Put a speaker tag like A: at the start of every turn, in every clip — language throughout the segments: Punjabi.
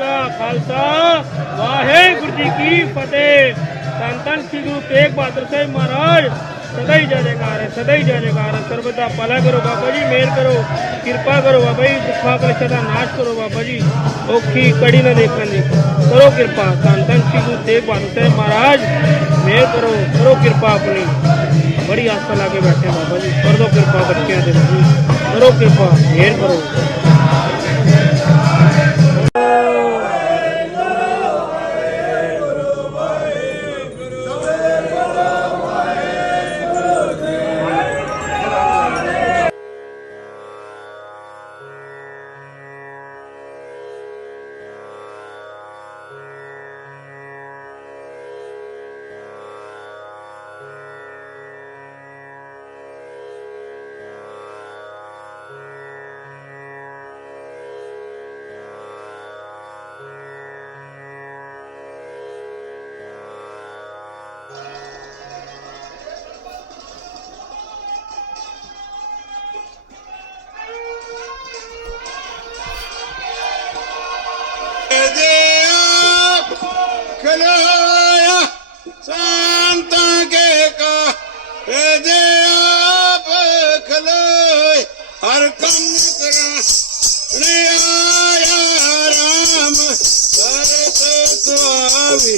A: ਕਾ ਖਾਲਸਾ ਵਾਹਿਗੁਰੂ ਜੀ ਕੀ ਫਤਿਹ ਧੰਨ ਧੰਨ ਸ੍ਰੀ ਗੁਰੂ ਤੇਗ ਬਹਾਦਰ ਸਾਹਿਬ ਮਹਾਰਾਜ ਸਦਾ ਹੀ ਜੈ ਜੈਕਾਰ ਹੈ ਸਦਾ ਹੀ ਜੈ ਜੈਕਾਰ ਹੈ ਸਰਬਤ ਦਾ ਭਲਾ ਕਰੋ ਬਾਬਾ ਜੀ ਮਿਹਰ ਕਰੋ ਕਿਰਪਾ ਕਰੋ ਬਾਬਾ ਜੀ ਦੁੱਖਾਂ ਕਲੇਸ਼ਾਂ ਦਾ ਨਾਸ਼ ਕਰੋ ਬਾਬਾ ਜੀ ਔਖੀ ਕੜੀ ਨਾ ਦੇਖਣ ਦੀ ਕਰੋ ਕਿਰਪਾ ਧੰਨ ਧੰਨ ਸ੍ਰੀ ਗੁਰੂ ਤੇਗ ਬਹਾਦਰ ਸਾਹਿਬ ਮਹਾਰਾਜ ਮਿਹਰ ਕਰੋ ਕਰੋ ਕਿਰਪਾ ਆਪਣੀ ਬੜੀ ਆਸਾ ਲਾ ਕੇ ਬੈਠੇ ਹਾਂ ਬਾਬਾ ਜੀ ਕਰ ਦੋ
B: ਸੰਤਾਂ ਕੇ ਕਾ ਦੇ ਆਪ ਖਲਾਏ। ਹਰ ਕੰਮ ਕਰਾਂ ਨੇ ਆਇਆ ਰਾਮ ਕਰਤ ਸੁਆਵੀ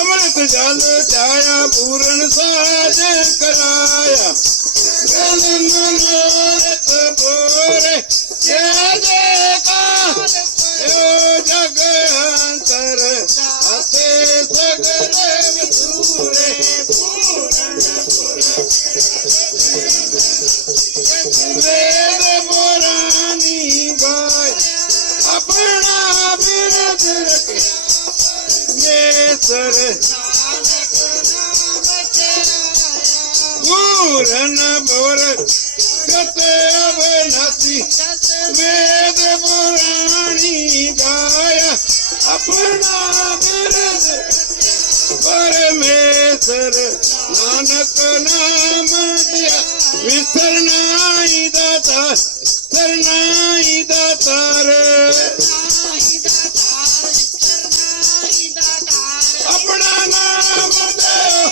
B: ਅਮਰਤ ਜਲ ਜਾਇਆ ਪੂਰਨ ਸਾਜ ਕਰਾਇਆ। ਗਨ ਆਪਣਾ ਬਿਰਦ ਪਰਮੇਸ਼ਰ ਨਾਨਕ ਨਾਮ ਦਿਆ ਵਿਸਰਨਾਈ ਦਾਤਾ ਸਰਨਾਈ ਦਾਤਾਰ ਆਪਣਾ ਨਾਮ ਦਿਓ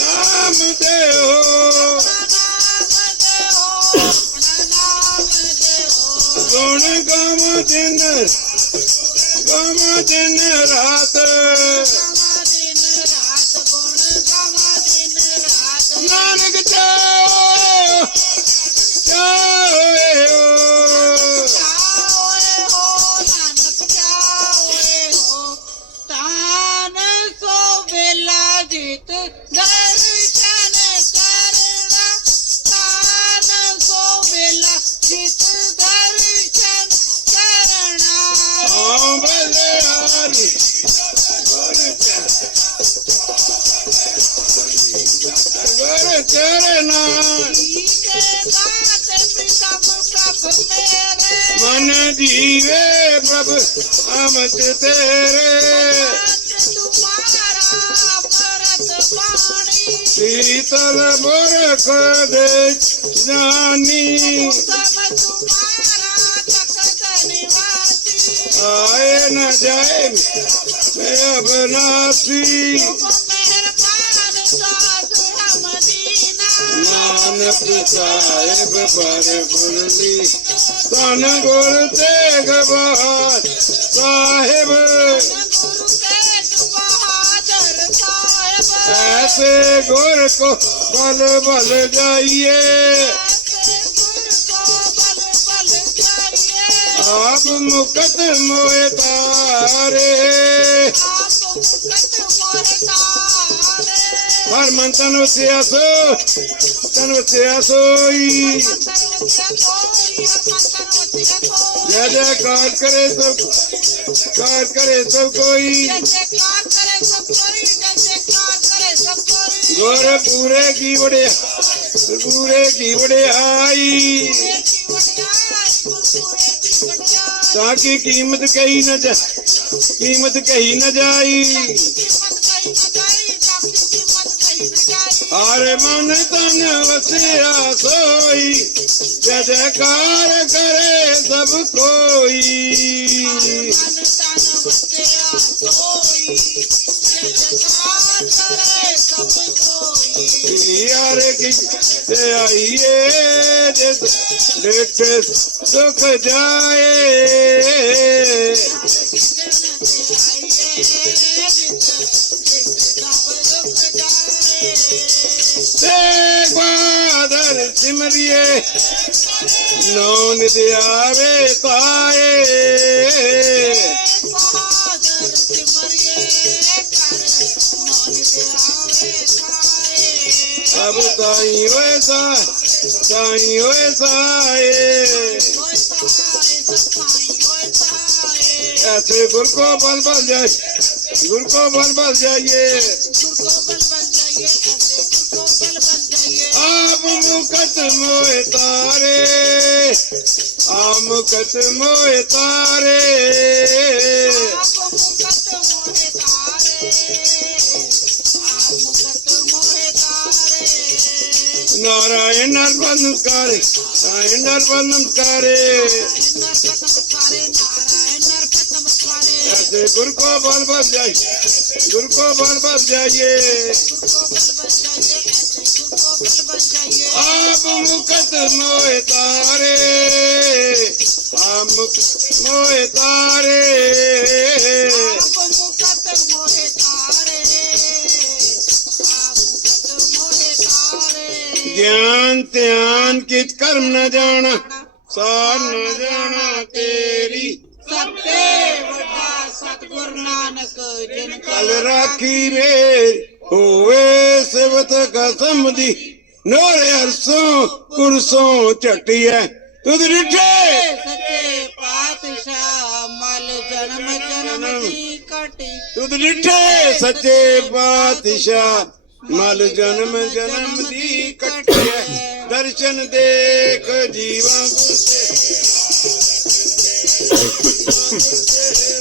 B: ਨਾਮ ਦਿਓ ਗੁਣ ਗਮ ਦਿਨ Ramadan ਮਨ ਜੀਵੇ ਪ੍ਰਭ ਅਮਤ ਤੇਰੇ ਸੀਤਲ ਮੁਰਖ ਦੇ ਜਾਨੀ ਆਏ ਨ ਜਾਏ ਮੈਂ ਅਬਨਾਸੀ ਨਾਨਕ ਸਾਹਿਬ ਪਰ ਗੁਰਲੀ ਤਨ ਗੁਰ ਤੇਗ ਬਹਾਰ ਸਾਹਿਬ ਐਸੇ ਗੁਰ ਕੋ ਬਲ ਬਲ ਜਾਈਏ ਆਪ ਮੁਕਤ ਮੋਏ ਤਾਰੇ ਹਰ ਮਨ ਤਨ ਵਸਿਆ ਸੋ ਤਨ ਵਸਿਆ ਸੋਈ ਜੈ ਜੈਕਾਰ ਕਰੇ ਸਭ ਕਾਰ ਕਰੇ ਸਭ ਕੋਈ ਗੁਰ ਪੂਰੇ ਕੀ ਵੜਿਆ ਪੂਰੇ ਕੀ ਵੜਿਆਈ ਤਾਂ ਕੀ ਕੀਮਤ ਕਹੀ ਨਾ ਜਾ ਕੀਮਤ ਕਹੀ ਨਾ ਜਾਈ
C: ਕੀਮਤ हर
B: मन तन वसिया सोई जय जयकार करे सब कोई। आई सुख जाए। দিয়ে নন দিয়ারে তায়ে अब ताई वैसा ताई वैसा ऐसे गुर को बल बल जाए गुर को बल बल जाइए આમ મુકત મોય તારે આમ મુકત મોય તારે નારાયણ નમસ્કાર નારાયણ નમસ્કારે ગુરુ કો બલ બસ જાય ગુરુ કો બલ બસ જાઈએ મુકત મોય તારે આ મુકત મોય તારે જ્ઞાન ધ્યાન કિત કર્મ ન જાણા ਸਾਰ ਨ ਜਾਣਾ ਤੇਰੀ।
C: ਸਤੇ ਵਡਾ ਸਤਗੁਰ ਨਾਨਕ ਜਿਨ
B: ਕਲ ਰਾਖੀ ਰੇ ਹੋਵੇ ਸਿਵਤ ਕਸਮ ਦੀ। ਨੋਰੇ ਅਰਸੋਂ ਕੁਰਸੋਂ ਝਟਿਐ ਤੁਧ ਰਿਠੇ
C: ਸੱਚੇ ਪਾਤਸ਼ਾਹ ਮਲ ਜਨਮ ਜਨਮ ਦੀ ਕਟੀ
B: ਤੁਧ ਰਿਠੇ ਸੱਚੇ ਬਾਦਸ਼ਾਹ ਮਲ ਜਨਮ ਜਨਮ ਦੀ ਕਟਿਐ ਦਰਸ਼ਨ ਦੇਖ ਜੀਵਾਂ ਗੁਰਸੇ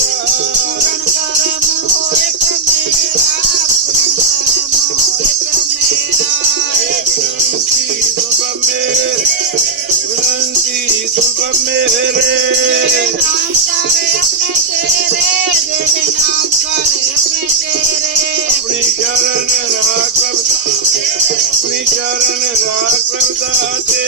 C: ਆਪਣੀ
B: ਚਰਨ ਰਾਖ ਆਪਣੀ ਚਰਨ ਰਾਖ ਪ੍ਰਭਦਾਤੇ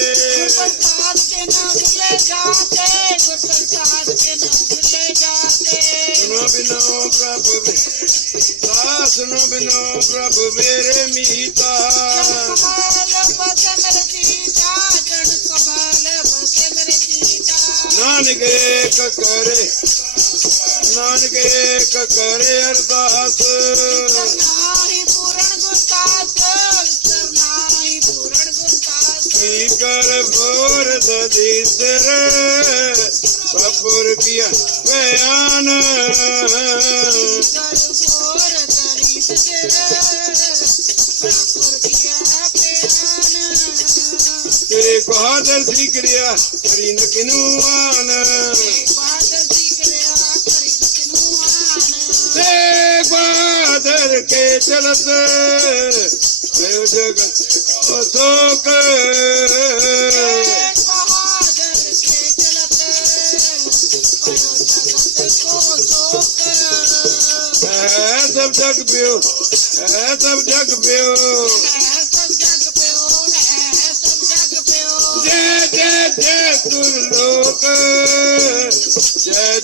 C: ਗੁਰਪ੍ਰਸਾਦ ਕੇ ਨਾਮ ਮਿਲੇ ਜਾਤੇ ਗੁਰਪ੍ਰਸਾਦ ਕੇ ਨਾਮ ਮਿਲੇ ਜਾਤੇ
B: ਸੁਨੋ ਬਿਨੋ ਪ੍ਰਭੂ ਸਾ ਸੁਨੋ ਬਿਨੋ ਪ੍ਰਭੂ, ਮੇਰੇ ਮੀਤਾ। ਏਕ ਕਰੇ। ਨਾਨਕ ਏਕ ਕਰੇ ਅਰਦਾਸ।
C: ਸਰਨਾਹੀ ਪੂਰਨ ਗੁਰਦਾਸ ਸਰਨਾਹੀ ਪੂਰਨ ਗੁਰਦਾਸ।
B: ਕੀ ਕਰ ਬੋਰ ਦਦੀ ਸਿਰ ਸਪੁਰ ਕੀਆ ਬਿਆਨ
C: ਕੋਰ ਦਰੀ ਸਿਰ ਪ੍ਰਾਪੁਰ
B: ਤੇਰੇ ਬਹਾਦਰ ਸੀ ਕਰਿਆ ਕਰੀ ਨ ਕਿਨੂ ਆਨ
C: ਬਾਦਲ ਸਿੱਖ ਲਿਆ ਕਰੀ ਕਿਨੂੰ ਆਨ
B: ਤੇ ਬਹਾਦਰ ਕੇ ਚਲਤ ਦੇਵ ਜਗਤ ਅਸੋਕ
C: ਬਹਾਦਰ ਕੇ ਚਲਤ ਕਯੋ ਜਗਤ ਕੋ ਸੋਕ
B: ਹੈ ਸਭ ਜਗ ਪਿਓ ਹੈ ਸਭ ਜਗ ਪਿਓ
C: ਹੈ ਸਭ ਜਗ ਪਿਓ
B: ਜੈ ਲੋਕ ਜੈ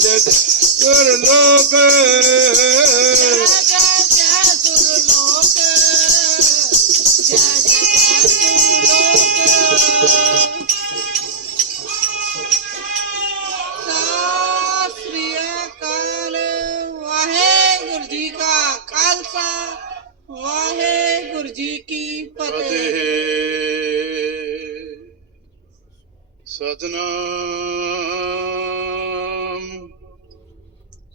C: ਸ੍ਰੀ ਅਕਾਲ ਖਾਲਸਾ ਵਾਹਿਗੁਰੂ ਜੀ ਕੀ ਫਤਿਹ
B: ਸਤਨਾਮ।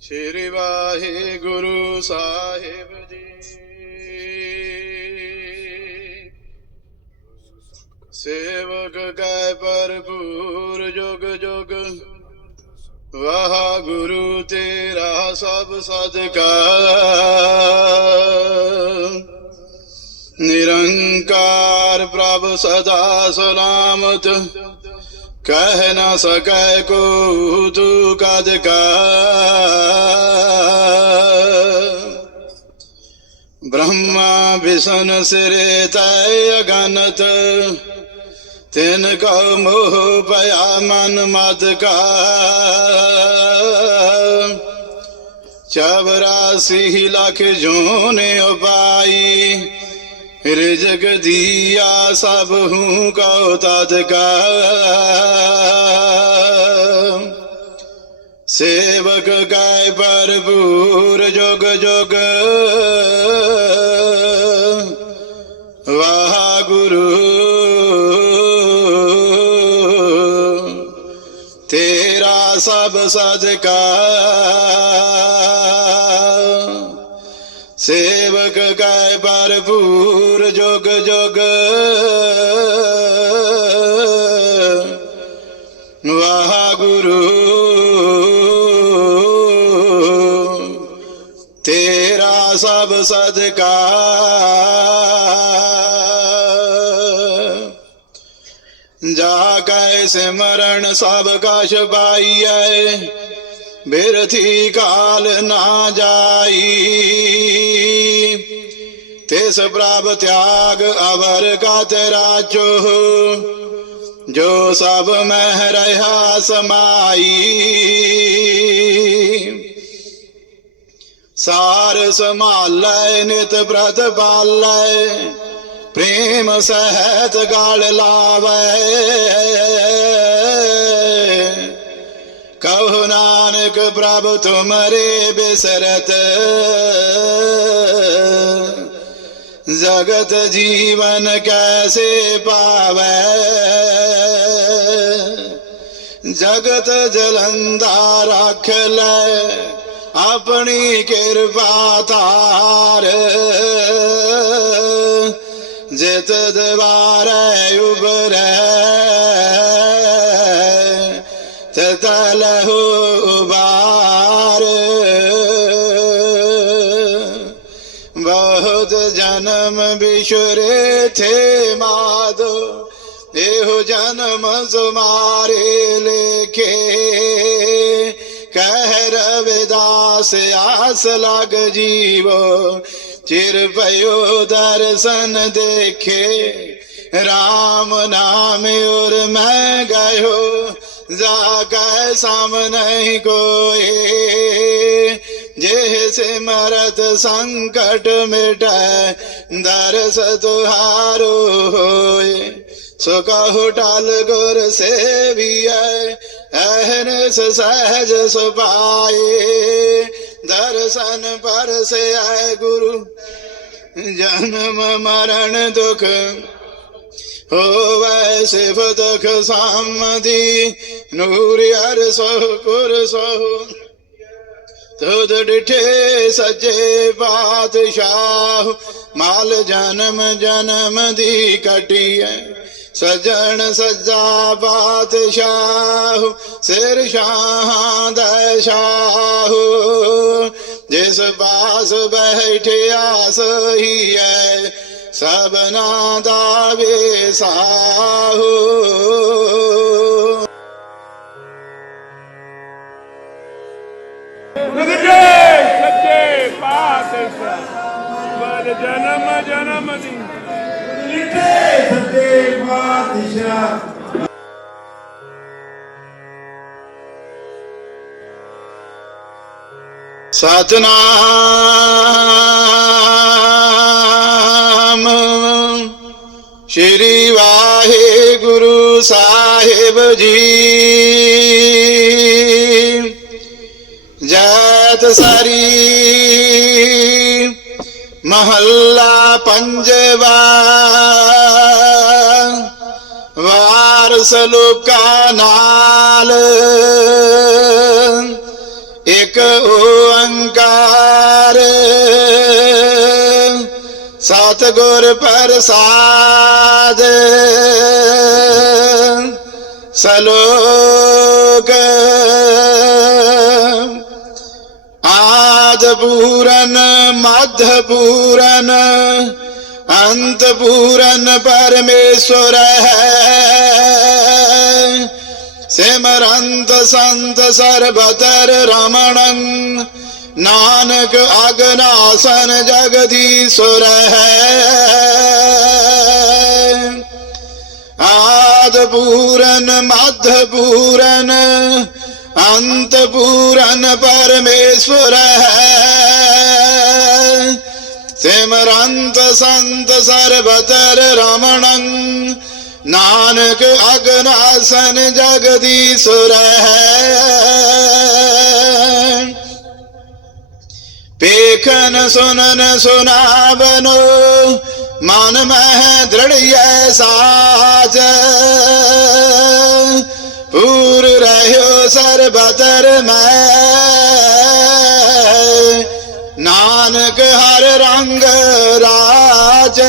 B: ਸ਼੍ਰੀ ਵਾਹਿਗੁਰੂ ਸਾਹਿਬ ਜੀ। ਸੇਵਕ ਕੈ ਭਰਪੂਰ ਜੁਗ ਜੁਗ। ਵਾਹ ਗੁਰੂ ਤੇਰਾ ਸਭ ਸਦਕਾ।
D: ਨਿਰੰਕਾਰ ਪ੍ਰਭ ਸਦਾ ਸਲਾਮਤ। ਕਹਿ ਨਾ ਸਕੈ ਕੋ ਤੂ ਕਦ ਕਾ। ਬ੍ਰਹਮਾ ਵਿਸ਼ਨ ਸਿਰੇ ਤੈ ਅਗਨਤ, ਤਿਨ ਕਉ ਮੋਹ ਪਿਆ ਮਨ ਮਦ ਕਾ। ਚਵਰਾਸੀ ਲੱਖ ਜੂਨ ਉਪਾਈ ਰਿਜਗ ਦੀਆ ਸਭ ਹੂੰ ਕਉ ਤਦ ਕਾ। ਸੇਵਕ ਕਾਇ ਭਰਪੂਰ ਜੁਗ ਜੁਗ। ਵਾਹਿਗੁਰੂ। ਤੇਰਾ ਸਭ ਸਦਕਾ। ਸੇਵਕ ਕੈ ਭਰਪੂਰ ਜੁਗ ਜੁਗ। ਵਾਹਿਗੁਰੂ, ਤੇਰਾ ਸਭ ਸਦਕਾ। ਜਾ ਕੈ ਸਿਮਰਨ ਸਭ ਕਛ ਪਾਈਐ। ਬਿਰਥੀ ਕਾਲ ਨਾ ਜਾਈ। ਤਿਸ ਪ੍ਰਭ ਤਿਆਗ ਅਵਰ ਕਾ ਰਾਜੋ। ਜੋ ਸਭ ਮਹਿ ਰਹਾ ਸਮਾਈ। ਸਾਰ ਸੰਭਾਲੈ, ਨਿਤ ਪ੍ਰਤ ਪਾਲੈ। ਪ੍ਰੇਮ ਸਹਿਤ ਗਾਲ ਲਾਵੈ। ਕਹੋ ਨਾਨਕ ਪ੍ਰਭ ਤੁਮਰੇ ਬਿਸਰਤ। ਜਗਤ ਜੀਵਨ ਕੈਸੇ ਪਾਵੈ? ਜਗਤ ਜਲੰਦਾ ਰੱਖ ਲੈ ਆਪਣੀ ਕਿਰਪਾ ਤਾਰ ਜਿਤ ਦਵਾਰੈ ਉਬਰੈ ਤਤ ਲਹੂ ਉਬਾਰ ਬਹੁਤ ਜਨਮ ਬਿਸ਼ਰੇ ਥੇ ਮਾਦੋ ਇਹੋ ਜਨਮ ਸੁਮਾਰੇ ਲੇਖੇ ਕਹਿ ਰਵਿਦਾਸ ਆਸ ਲਗ ਜੀਵੋ ਚਿਰ ਪਇਓ ਦਰਸ਼ਨ ਦੇਖੇ ਰਾਮ ਨਾਮ ਉਰ ਮੈਂ ਗਇਓ ਜਾ ਕੈ ਸਾਮਨੇ ਕੋਏ ਜੇ ਸਿਮਰਤ ਸੰਕਟ ਮਿਟੈ, ਦਰਸ ਤੁਹਾਰੋ ਹੋਏ। ਸੋ ਕਹੋ ਟਲ ਗੁਰ ਸੇਵੀਐ, ਅਹਨਸ ਸਹਜ ਸੁਪਾਏ ਦਰਸ਼ਨ ਪਰਸੈ ਗੁਰੂ, ਜਨਮ ਮਰਨ ਦੁਖ ਹੋਵੈ ਸਿਫ ਦੁਖ ਸਾਮਦੀ, ਨੂਰ ਹਰ ਸੋ ਕੁਰ ਸੋ। ਤੁਧ ਡਿਠੇ ਸੱਜੇ ਪਾਤਸ਼ਾਹ, ਮਾਲ ਜਨਮ ਜਨਮ ਦੀ ਕਟੀਐ। ਸਜਣ ਸਜਾ ਪਾਤਸ਼ਾਹ, ਸਿਰ ਸ਼ਾਹਾਂ ਦਾ ਸ਼ਾਹ। ਜਿਸ ਪਾਸ ਬੈਠਿਆ ਸਹੀ ਹੈ ਸਭਨਾ ਦਾ ਵੇਸਾਹੋ।
B: ਸੱਚੇ ਸੱਚੇ ਪਾਤਸ਼ਾਹ। ਜਨਮ ਜਨਮ ਦੀ।
E: ਸੱਚੇ ਪਾਤਸ਼ਾਹ।
D: ਸਤਨਾਮ ਸਾਹਿਬ ਜੀ। ਜੈਤ ਸਰੀ ਮਹੱਲਾ ਪੰਜਵਾ ਵਾਰਸ ਲੋਕਾਂ ਨਾਲ। ਇਕ ਓੰਕਾਰ ਸਤਿਗੁਰ ਪ੍ਰਸਾਦ। ਸਲੋਕ ਆਦ ਪੂਰਨ, ਮਧ ਪੂਰਨ, ਅੰਤ ਪੂਰਨ ਪਰਮੇਸ਼ਵਰ ਹੈ। ਸਿਮਰੰਤ ਸੰਤ ਸਰਬਤਰ ਰਮਣੰ ਨਾਨਕ ਅਗਨਾਸਨ ਜਗਦੀਸ਼ਵਰ ਹੈ। ਆਦ ਪੂਰਨ ਮਧ ਪੂਰਨ ਅੰਤ ਪੂਰਨ ਪਰਮੇਸ਼ਵਰ ਹੈ। ਸਿਮਰੰਤ ਸੰਤ ਸਰਬਤਰ ਰਮਣੰ, ਨਾਨਕ ਅਗਨਾਸਨ ਜਗਦੀਸ਼ਵਰ ਹੈ। ਪੇਖਨ ਸੁਨਨ ਸੁਨਾਵਨੋ, ਮਨ ਮਹਿ ਦ੍ਰਿੜਿਐ ਸਾਚ ਪੂਰ ਰਹਿਓ ਸਰਬਤਰ ਮੈਂ, ਨਾਨਕ ਹਰ ਰੰਗ ਰਾਜ।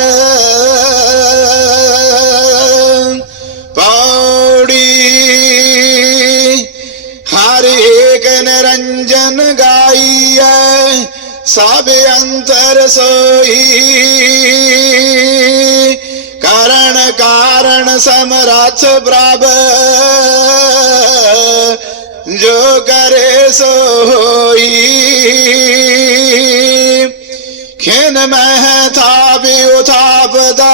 D: ਏਕ ਨਿਰੰਜਨ ਗਾਈਐ, ਸਭ ਅੰਤਰ ਸੋਈ। ਕਾਰਣ ਕਾਰਣ ਸਮਰਥ ਪ੍ਰਭ, ਜੋ ਕਰੇ ਸੋਈ। ਖਿਨ ਮਹਿ ਥਾਪ ਉਥਾਪਦਾ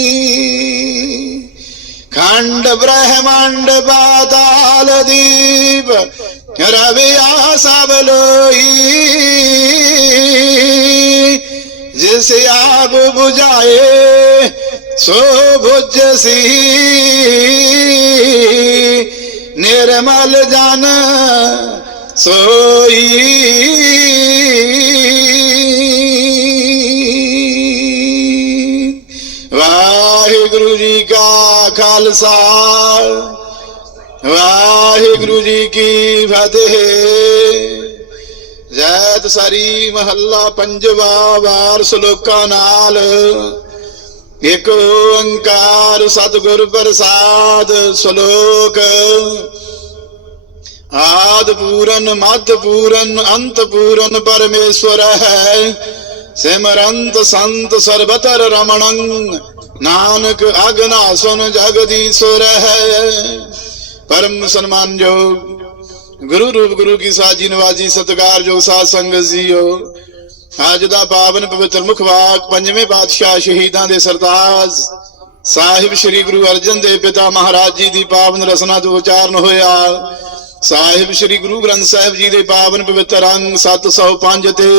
D: ਖੰਡ ਬ੍ਰਹਮੰਡ ਬਾਦਾਲ ਦੀਪ ਰਵਿਆ ਸਭ ਲੋਈ ਜਿਸ ਆਪ 부ਝਾਏ ਸੋ 부ਝਸੀ ਨਿਰਮਲ ਜਨ ਸੋਈ ਖਾਲਸਾ ਵਾਹਿਗੁਰੂ ਜੀ ਕੀ ਫਤਿਹ। ਜੈਤ ਸਰੀ ਮਹੱਲਾ ਪੰਜਵਾ ਵਾਰ ਸ਼ਲੋਕਾਂ ਨਾਲ। ਇਕ ਓੰਕਾਰ ਸਤਿਗੁਰ ਪ੍ਰਸਾਦ ਸ਼ਲੋਕ। ਆਦ ਪੂਰਨ, ਮਧ ਪੂਰਨ, ਅੰਤ ਪੂਰਨ ਪਰਮੇਸ਼ਵਰ ਹੈ। ਸਿਮਰੰਤ ਸੰਤ ਸਰਬਤਰ ਰਮਣੰ ਨਾਨਕ ਅਗਨਾਸਨ ਜਗਦੀਸ਼ਵਰ ਹੈ। ਪਰਮ ਸਨਮਾਨਯੋਗ ਗੁਰੂ ਰੂਪ ਗੁਰੂ ਕੀ ਸਾਜੀ ਨਵਾਜੀ ਸਤਿਕਾਰਯੋਗ ਸਾਧ ਸੰਗਤ ਜੀਓ। ਅੱਜ ਦਾ ਪਾਵਨ ਪਵਿੱਤਰ ਮੁਖਵਾਕ ਪੰਜਵੇਂ ਪਾਤਸ਼ਾਹ ਸ਼ਹੀਦਾਂ ਦੇ ਸਰਤਾਜ। ਸਾਹਿਬ ਸ੍ਰੀ ਗੁਰੂ ਅਰਜਨ ਦੇਵ ਪਿਤਾ ਮਹਾਰਾਜ ਜੀ ਦੀ ਪਾਵਨ ਰਸਨਾ ਤੋਂ ਉਚਾਰਨ ਹੋਇਆ। ਸਾਹਿਬ ਸ੍ਰੀ ਗੁਰੂ ਗ੍ਰੰਥ ਸਾਹਿਬ ਜੀ ਦੇ ਪਾਵਨ ਪਵਿੱਤਰ ਅੰਗ 705 ਤੇ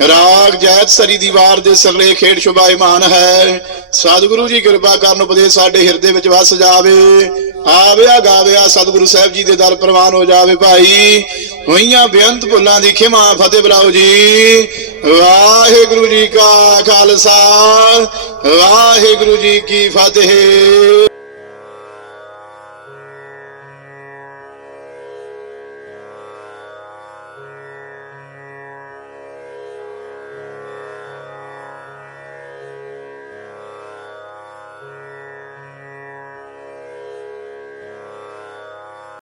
D: ਰਾਗ ਜੈਤ ਸਰੀ ਦੀ ਵਾਰ ਦੇ ਸਰਲੇ ਖੇੜ ਸ਼ੁਭਾਇਮਾਨ ਹੈ। ਸਤਿਗੁਰੂ ਜੀ ਕਿਰਪਾ ਕਰਨ ਉਪਦੇਸ਼ ਸਾਡੇ ਹਿਰਦੇ ਵਿੱਚ ਵਸ ਜਾਵੇ। ਆਵਿਆ ਗਾਵਿਆ ਸਤਿਗੁਰੂ ਸਾਹਿਬ ਜੀ ਦੇ ਦਰ ਪ੍ਰਵਾਨ ਹੋ ਜਾਵੇ ਭਾਈ। ਹੋਈਆਂ ਬੇਅੰਤ ਭੁੱਲਾਂ ਦੀ ਖਿਮਾ ਫਤਿਹ ਬੁਲਾਓ ਜੀ। ਵਾਹਿਗੁਰੂ ਜੀ ਕਾ ਖਾਲਸਾ, ਵਾਹਿਗੁਰੂ ਜੀ ਕੀ ਫਤਿਹ।